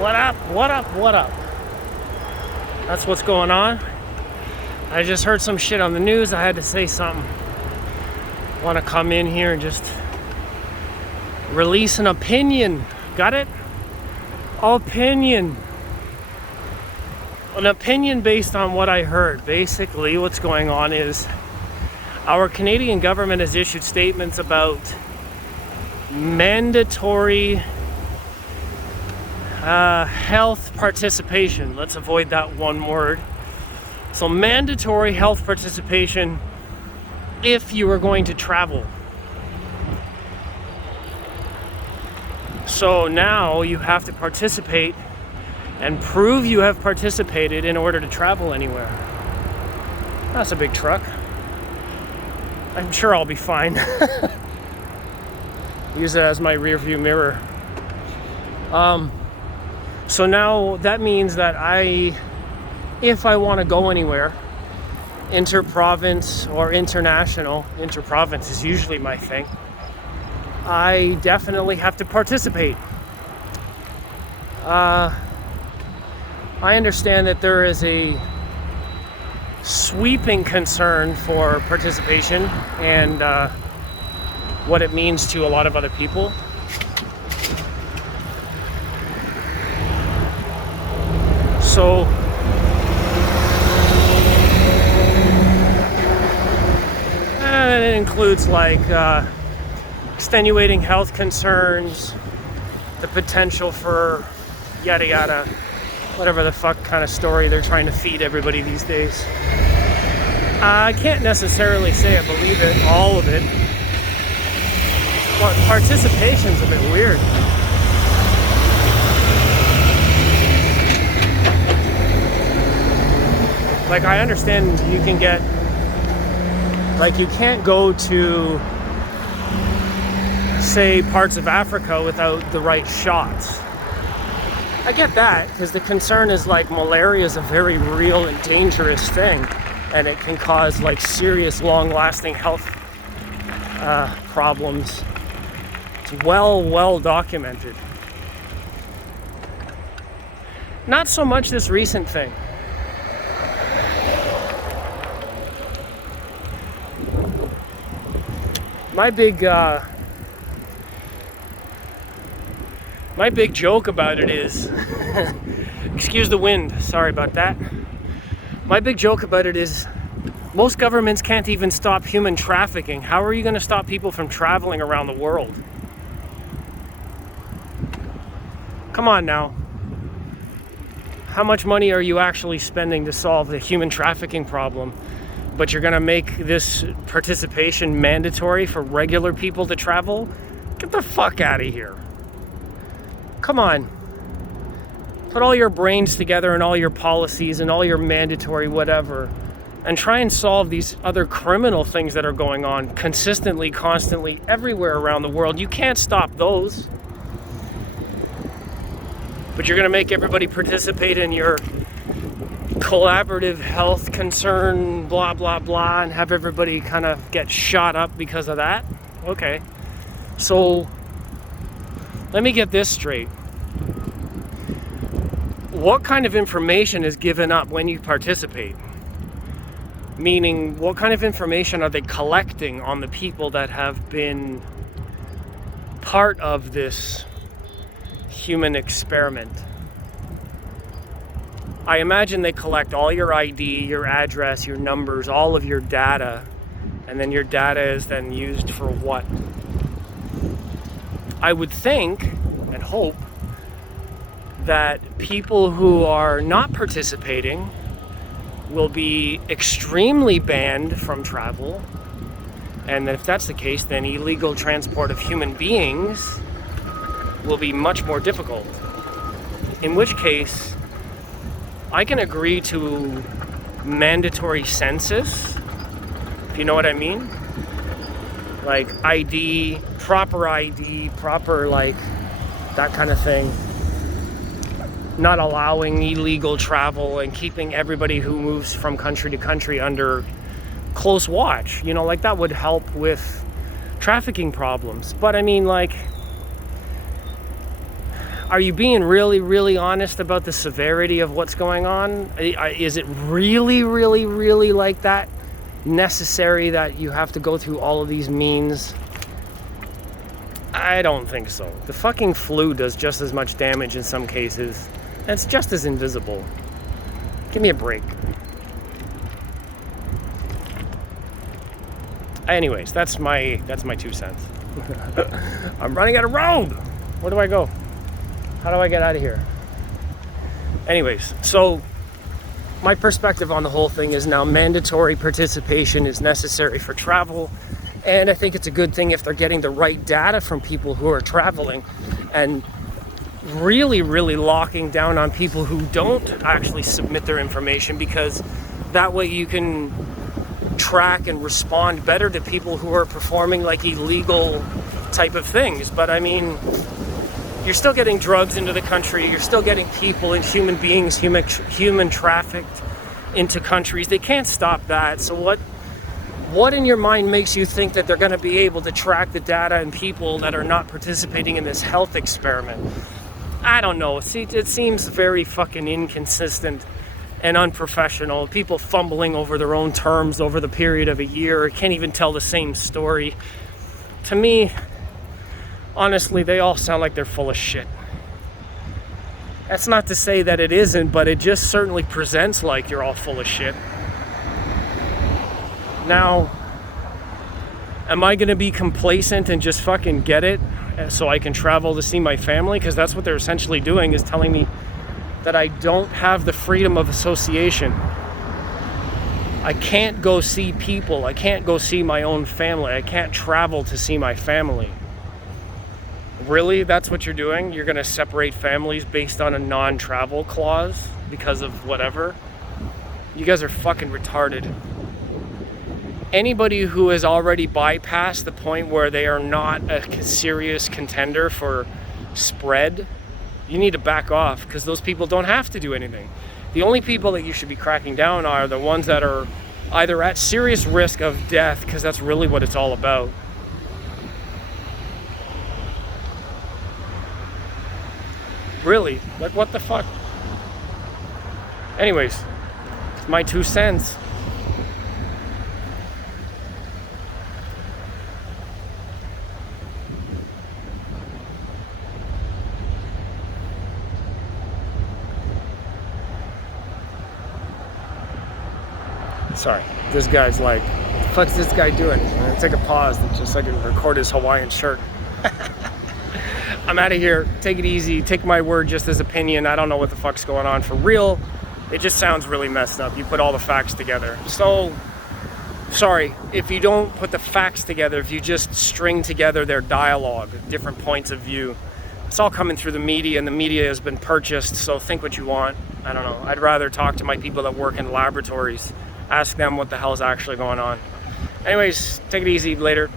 What up? What up? What up? That's what's going on. I just heard some shit on the news. I had to say something. Want to come in here and just release an opinion. Got it? Opinion. An opinion based on what I heard. Basically, what's going on is our Canadian government has issued statements about mandatory health participation. Let's avoid that one word. So mandatory health participation if you are going to travel. So now you have to participate and prove you have participated in order to travel anywhere. That's a big truck. I'm sure I'll be fine. Use it as my rear view mirror. So now that means that if I want to go anywhere, inter-province or international, inter-province is usually my thing, I definitely have to participate. I understand that there is a sweeping concern for participation and what it means to a lot of other people. So and it includes like extenuating health concerns, the potential for yada yada, whatever the fuck kind of story they're trying to feed everybody these days. I can't necessarily say I believe it, all of it, but participation's a bit weird. Like, I understand you can get, like, you can't go to, say, parts of Africa without the right shots. I get that, because the concern is, like, malaria is a very real and dangerous thing, and it can cause, like, serious, long-lasting health problems. It's well documented. Not so much this recent thing. My big joke about it is, excuse the wind, sorry about that. My big joke about it is, most governments can't even stop human trafficking. How are you going to stop people from traveling around the world? Come on now. How much money are you actually spending to solve the human trafficking problem? But you're going to make this participation mandatory for regular people to travel? Get the fuck out of here. Come on. Put all your brains together and all your policies and all your mandatory whatever, and try and solve these other criminal things that are going on consistently, constantly, everywhere around the world. You can't stop those. But you're going to make everybody participate in your collaborative health concern, blah, blah, blah, and have everybody kind of get shot up because of that? Okay. So, let me get this straight. What kind of information is given up when you participate? Meaning, what kind of information are they collecting on the people that have been part of this human experiment? I imagine they collect all your ID, your address, your numbers, all of your data, and then your data is then used for what? I would think and hope that people who are not participating will be extremely banned from travel, and if that's the case, then illegal transport of human beings will be much more difficult. In which case, I can agree to mandatory census, if you know what I mean. Like ID, proper, like that kind of thing. Not allowing illegal travel and keeping everybody who moves from country to country under close watch. You know, like that would help with trafficking problems. But I mean, like, Are you being really, really honest about the severity of what's going on? Is it really, really, really like that necessary that you have to go through all of these means? I don't think so. The fucking flu does just as much damage in some cases. And it's just as invisible. Give me a break. Anyways, that's my 2 cents. I'm running out of road. Where do I go? How do I get out of here? Anyways, so my perspective on the whole thing is now mandatory participation is necessary for travel. And I think it's a good thing if they're getting the right data from people who are traveling and really, really locking down on people who don't actually submit their information, because that way you can track and respond better to people who are performing like illegal type of things. But I mean, you're still getting drugs into the country, you're still getting people and human beings, human trafficked into countries. They can't stop that. So what in your mind makes you think that they're going to be able to track the data and people that are not participating in this health experiment? I don't know. See, it seems very fucking inconsistent and unprofessional. People fumbling over their own terms over the period of a year, can't even tell the same story. To me, honestly, they all sound like they're full of shit. That's not to say that it isn't, but it just certainly presents like you're all full of shit. Now, am I going to be complacent and just fucking get it so I can travel to see my family? Because that's what they're essentially doing, is telling me that I don't have the freedom of association. I can't go see people. I can't go see my own family. I can't travel to see my family. Really? That's what you're doing? You're going to separate families based on a non-travel clause because of whatever? You guys are fucking retarded. Anybody who has already bypassed the point where they are not a serious contender for spread, you need to back off, because those people don't have to do anything. The only people that you should be cracking down on are the ones that are either at serious risk of death, because that's really what it's all about. Really? Like, what the fuck? Anyways, my 2 cents. Sorry, this guy's like, what the fuck's this guy doing? I'm gonna take a pause and just so I can record his Hawaiian shirt. I'm out of here. Take it easy. Take my word just as opinion. I don't know what the fuck's going on for real. It just sounds really messed up. You put all the facts together. So, sorry, if you don't put the facts together, if you just string together their dialogue, different points of view, it's all coming through the media, and the media has been purchased, so think what you want. I don't know. I'd rather talk to my people that work in laboratories. Ask them what the hell's actually going on. Anyways, take it easy. Later.